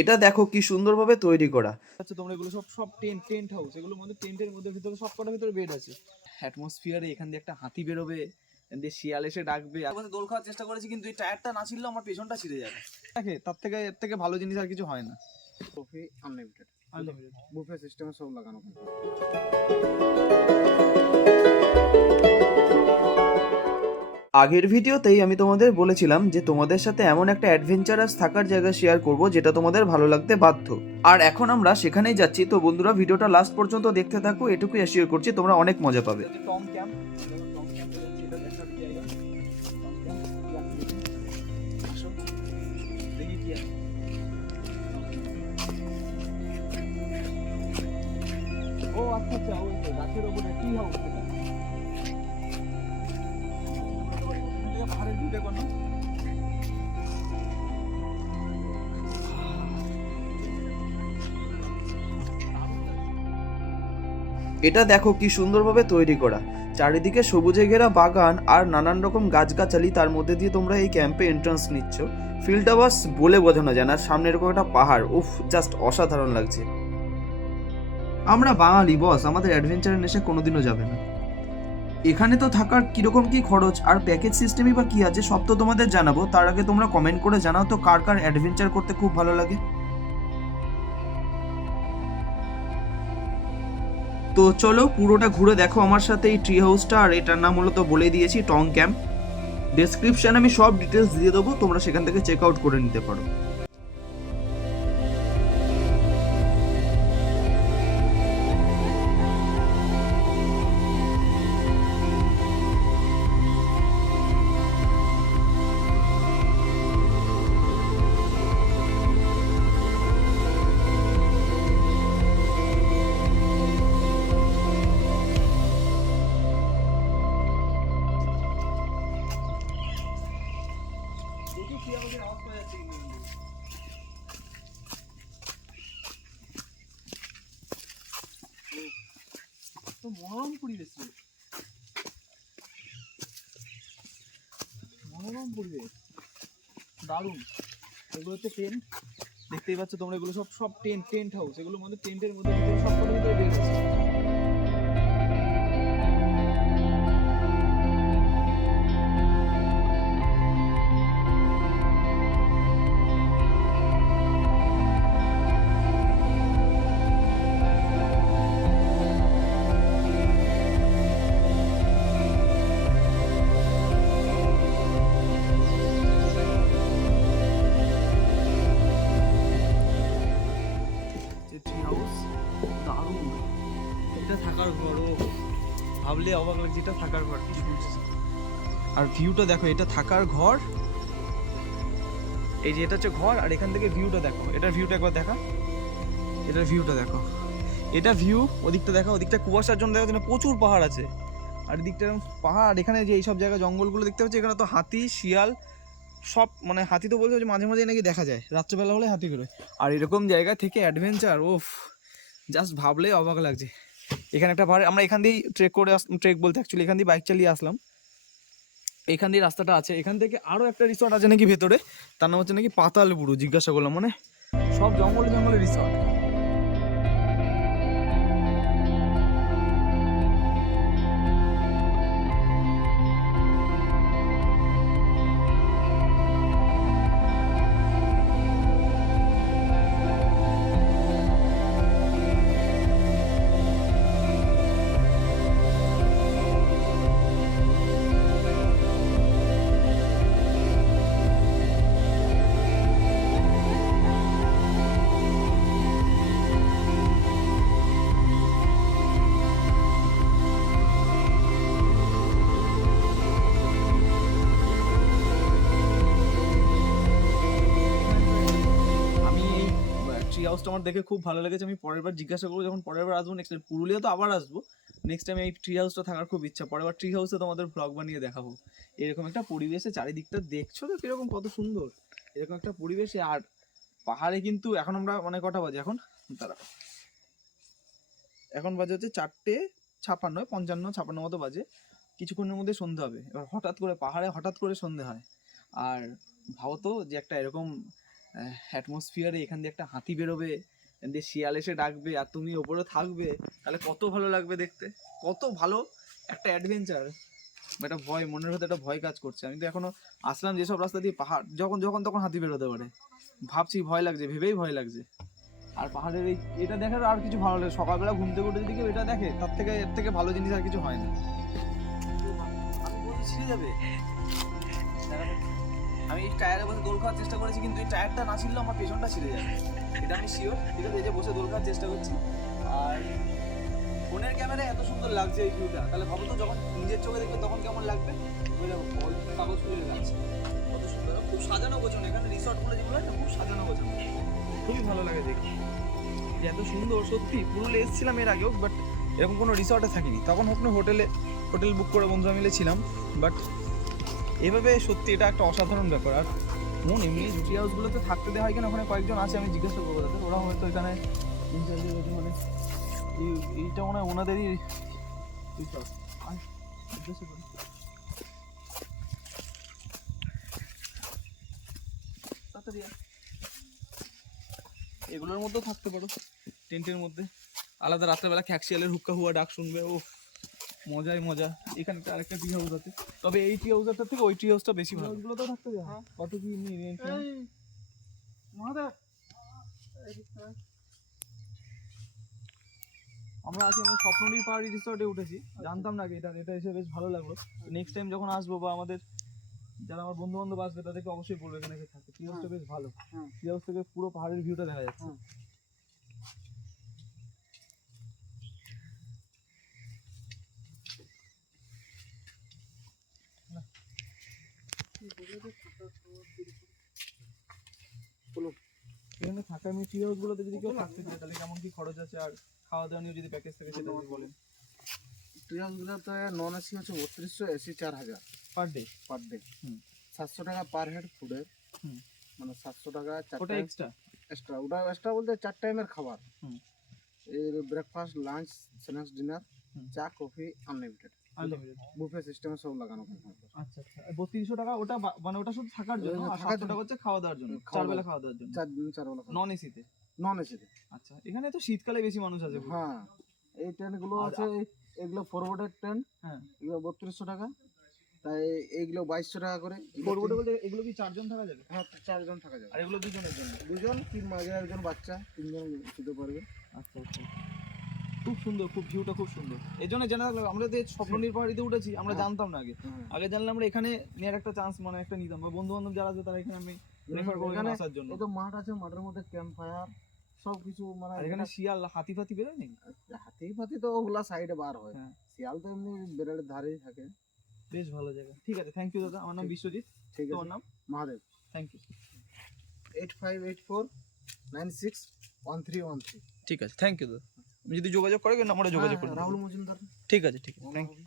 এটা দেখো কি সুন্দরভাবে তৈরি করা। আচ্ছা তোমরা এগুলো সব সব টেন্ট হাউস, এগুলোর মধ্যে টেন্টের মধ্যে ভিতরে সব কটার ভিতরে বেড আছে। অ্যাটমসফিয়ারে এখান দিয়ে একটা হাতি বেরোবে, এখান দিয়ে শিয়াল এসে ডাকবে। আমাদের দোল খাওয়ার চেষ্টা করেছি কিন্তু এই টায়ারটা না ছিল আমার পেছনটা ছিঁড়ে যাবে। দেখে তার থেকে এর থেকে ভালো জিনিস আর কিছু হয় না। বুফে আনলিমিটেড, বুফে সিস্টেমে সব লাগানো। আগের ভিডিওতেই আমি তোমাদের বলেছিলাম যে তোমাদের সাথে এমন একটা অ্যাডভেঞ্চারাস থাকার জায়গা শেয়ার করব যেটা তোমাদের ভালো লাগতে বাধ্য। আর এখন আমরা সেখানেই যাচ্ছি। তো বন্ধুরা ভিডিওটা লাস্ট পর্যন্ত দেখতে থাকো, এটুকুই অ্যাসিওর করছি তোমরা অনেক মজা পাবে। টম ক্যাম্প, টম ক্যাম্প এটা দেখার জায়গা। টম ক্যাম্প আসো দেখি কি আছে। ও আচ্ছা আচ্ছা, ওই তো গাছের ওপরে টি হাউস। এটা পাহাড়ের ভিউ দেখো না। এটা দেখো কি সুন্দরভাবে তৈরি করা, চারিদিকে সবুজে ঘেরা বাগান আর নানান রকম গাছগাছালি, তার মধ্যে দিয়ে তোমরা এই ক্যাম্পে এন্ট্রান্স নিচ্ছ। ফিলটা বাস বলে বোঝানো যায় না। আর সামনে এরকম একটা পাহাড়, উফ জাস্ট অসাধারণ লাগছে। আমরা বাঙালি বস, আমাদের অ্যাডভেঞ্চারের নেশা কোনোদিনও যাবে না। এখানে তো থাকার কিরকম কি খরচ আর প্যাকেজ সিস্টেমই বা কি আছে সব তো তোমাদের জানাবো। তার আগে তোমরা কমেন্ট করে জানাও তো কার কার অ্যাডভেঞ্চার করতে খুব ভালো লাগে। তো চলো পুরোটা ঘুরে দেখো আমার সাথে এই ট্রি হাউসটা। আর এটার নাম মূলত বলে দিয়েছি টং ক্যাম্প। ডেসক্রিপশন আমি সব ডিটেলস দিয়ে দেবো, তোমরা সেখান থেকে চেক আউট করে নিতে পারো। দেখি কি আমাদের আওয়াজ পাওয়া যাচ্ছে কিনা। তো মনোরম পরিবেশ রে, মনোরম পরিবেশ, দারুণ। এগুলো হচ্ছে টেন্ট, দেখতেই পাচ্ছ তোমরা, এগুলো সব সব টেন্ট হাউস, এগুলোর মধ্যে টেন্টের মধ্যে ভিতরে সব কটার ভিতরে বেড আছে। ট্রি হাউস দারুণ, এটা থাকার ঘর। ও ভাবলে অবাক লাগছে, এটা থাকার ঘর কি সুন্দর। আর ভিউটা দেখো, এটা থাকার ঘর, এই যে এটা হচ্ছে ঘর। আর এখান থেকে ভিউটা দেখো, এটার ভিউটা একবার দেখা, এটার ভিউটা দেখো, এটা ভিউ। ওদিকটা দেখো, ওদিকটা কুয়াশার জন্য দেখা যাচ্ছে না, প্রচুর পাহাড় আছে। আর এদিকটা এরকম পাহাড়, আর এখানে যে এইসব জায়গা জঙ্গলগুলো দেখতে পাচ্ছি, এখানে তো হাতি শিয়াল সব, মানে হাতি তো বলছে যে মাঝে মাঝে নাকি দেখা যায়, রাত্রেবেলা হলে হাতি বেরোয়। আর এরকম জায়গা থেকে অ্যাডভেঞ্চার, ওফ জাস্ট ভাবলেই অবাক লাগছে। এখানে একটা পাহাড়, আমরা এখান দিয়েই ট্রেক করে ট্রেক বলতে অ্যাকচুয়ালি এখান দিয়ে বাইক চালিয়ে আসলাম। এখান দিয়ে রাস্তাটা আছে, এখান থেকে আরও একটা রিসর্ট আছে নাকি ভেতরে, তার নাম হচ্ছে নাকি পাতালপুরু। জিজ্ঞাসা করলাম, মানে সব জঙ্গলে জঙ্গলে রিসর্ট। ট্রি হাউসটা আমার দেখে খুব ভালো লেগেছে। আমি পরের বার জিজ্ঞাসা করবো, যখন পরের বার আসবো নেক্সট টাইম, পুরুলিয়া তো আবার আসবো, নেক্সট টাইম এই ট্রি হাউসটা থাকার খুব ইচ্ছা। পরের বার ট্রি হাউসে তোমাদের ব্লগ বানিয়ে দেখাবো। এরকম একটা পরিবেশে চারিদিকটা দেখছো তো কিরকম কত সুন্দর, এরকম একটা পরিবেশে। আর পাহাড়ে কিন্তু এখন আমরা মানে কটা বাজে এখন, তারা এখন বাজে হচ্ছে 4:56, 55 মতো বাজে। কিছুক্ষণের মধ্যে সন্ধে হবে। এবার হঠাৎ করে পাহাড়ে হঠাৎ করে সন্ধে হয়। আর ভাবো তো যে একটা এরকম অ্যাটমসফিয়ারে এখান দিয়ে একটা হাতি বেরোবে, এখান দিয়ে শিয়াল এসে ডাকবে আর তুমি ওপরে থাকবে, তাহলে কত ভালো লাগবে দেখতে, কত ভালো একটা অ্যাডভেঞ্চার। একটা ভয়, মনের ভেতরে একটা ভয় কাজ করছে। আমি তো এখনো আসলাম যেসব রাস্তা দিয়ে, পাহাড় যখন যখন তখন হাতি বেরোতে পারে, ভাবছি ভয় লাগছে, ভেবেই ভয় লাগছে। আর পাহাড়ের এটা দেখার আর কিছু ভালো লাগে, সকালবেলা ঘুম থেকে উঠে যদি কেউ এটা দেখে, তার থেকে এর থেকে ভালো জিনিস আর কিছু হয় না। আমি বলছি ছিঁড়ে যাবে, আমি এই টায়ারে বসে দোল খাওয়ার চেষ্টা করেছি, কিন্তু এই টায়ারটা না ছিঁড়লে আমার পেছনটা ছিঁড়ে যাবে, এটা আমি শিওর। ঠিক আছে, এই যে বসে দোল খাওয়ার চেষ্টা করছি। আর ফোনের ক্যামেরায় এত সুন্দর লাগছে এই ভিউটা, তাহলে ভাবো তো যখন নিজের চোখে দেখবে তখন কেমন লাগবে। ওই দেখো কাগজ ফুলের গাছ কত সুন্দর, খুব সাজানো গোছানো। এখানে রিসর্টগুলো যেগুলো হয় না, খুব সাজানো গোছানো, খুবই ভালো লাগে দেখতে। যে এত সুন্দর, সত্যি পুরুলিয়া এসেছিলাম এর আগেও, বাট এরকম কোনো রিসর্টে থাকিনি। তখন হোটেল বুক করে বন্ধুরা মিলে ছিলাম, বাট এভাবে সত্যি এটা একটা অসাধারণ ব্যাপার। আর মন এমনি জুটি হাউসগুলোতে থাকতে দেওয়া হয় কেন, ওখানে কয়েকজন আছে, আমি জিজ্ঞাসা করবো তাদের, ওরা হয়তো এখানে মানে এইটা মনে হয় ওনাদেরই রিসর্ট। জিজ্ঞাসা করি তাড়াতাড়ি, এগুলোর মধ্যেও থাকতে পারো, টেন্টের মধ্যে। আলাদা রাত্রেবেলা খ্যাকশিয়ালের হুক্কা হুয়া ডাক শুনবে, ও মজাই মজা। এখানে আরেকটা টি হাউস আছে, তবে এই টি হাউসটার থেকে ওই টি হাউসটা বেশি ভালো। ওগুলোতেও থাকতে যায়, কত কি আমরা আছি, আমরা স্বপ্ননীর পাহাড়ি রিসর্টে উঠেছি, জানতাম না এটা এসে বেশ ভালো লাগলো। নেক্সট টাইম যখন আসবো, বা আমাদের যারা আমার বন্ধু বান্ধব আসবে তাদেরকে অবশ্যই বলবো এখানে এসে থাকতে। টি হাউসটা বেশ ভালো, টি হাউস থেকে পুরো পাহাড়ের ভিউটা দেখা যাচ্ছে। এখানে থাকা আমি টি হাউসগুলোতে যদি কেউ থাকতে চায়, তাহলে কেমন কি খরচ আছে, আর খাওয়া দাওয়া নিয়ে যদি প্যাকেজ থাকে সেটা যদি বলেন। ট্রিয়ালগুলোতে নন এসি হচ্ছে 3200, এসি 4000 পার ডে। 700 টাকা পার হেড ফুডের, হুম। মানে 700 টাকা ওটা এক্সট্রা। এক্সট্রা। ওটা এক্সট্রা বলতে 4 টাইমের খাবার, হুম। এর ব্রেকফাস্ট, লাঞ্চ, স্ন্যাক্স, ডিনার, হুম। চা, কফি আনলিমিটেড, আনলিমিটেড বুফে সিস্টেমে সব লাগানো থাকে। আচ্ছা আচ্ছা, 3200 টাকা ওটা মানে ওটা শুধু থাকার জন্য, আর 700 টাকা হচ্ছে খাওয়া দাওয়ার জন্য, চার বেলা খাওয়া দাওয়ার জন্য, 4 দিন 4 বেলা নন এসিতে। নন এসিতে। আচ্ছা, এখানে তো শীতকালে বেশি মানুষ আছে। হ্যাঁ, এই ট্রেনগুলো আছে, এগুলো ফরওয়ার্ডের ট্রেন, হ্যাঁ, এগুলো 3200 টাকা, তাই এইগুলো 2200 টাকা করে। ফরওয়ার্ডে বলতে এগুলো কি 4 জন থাকা যাবে? হ্যাঁ, 4 জন থাকা যাবে। আর এগুলো দুজনের জন্য? দুজন, কি মাঝে একজন বাচ্চা, 3 জন শুতে পারবে। আচ্ছা আচ্ছা, খুব সুন্দর, খুব ভিউটা খুব সুন্দর। এই জন্য জানা থাকলো, আমরা যে স্বপ্ননীর পাহাড়িতে উঠেছি, আমরা জানতাম না আগে। আগে জানলে আমরা এখানে নেওয়ার একটা চান্স, মানে একটা নিতাম, বা বন্ধু বান্ধব যারা আছে তারা এখানে আমি প্রেফার করবো এখানে আসার জন্য। এই তো মাঠ আছে, মাঠের মধ্যে ক্যাম্প ফায়ার সবকিছু, মানে আর এখানে শিয়াল, হাতি ফাতি বেরোয় নাকি? হাতি ফাতি তো ওগুলা সাইডে বার হয়, হ্যাঁ। শিয়াল তো এমনি বেড়ার ধারেই থাকে। বেশ ভালো জায়গা। ঠিক আছে, থ্যাংক ইউ দাদা। আমার নাম বিশ্বজিৎ। ঠিক আছে, তোমার নাম? মহাদেব। Thank you. 8584961313। ঠিক আছে, থ্যাংক ইউ দাদা। যদি যোগাযোগ করে নাম্বারে যোগাযোগ করুন। রাহুল মজুমদার। ঠিক আছে, ঠিক আছে, থ্যাংক ইউ।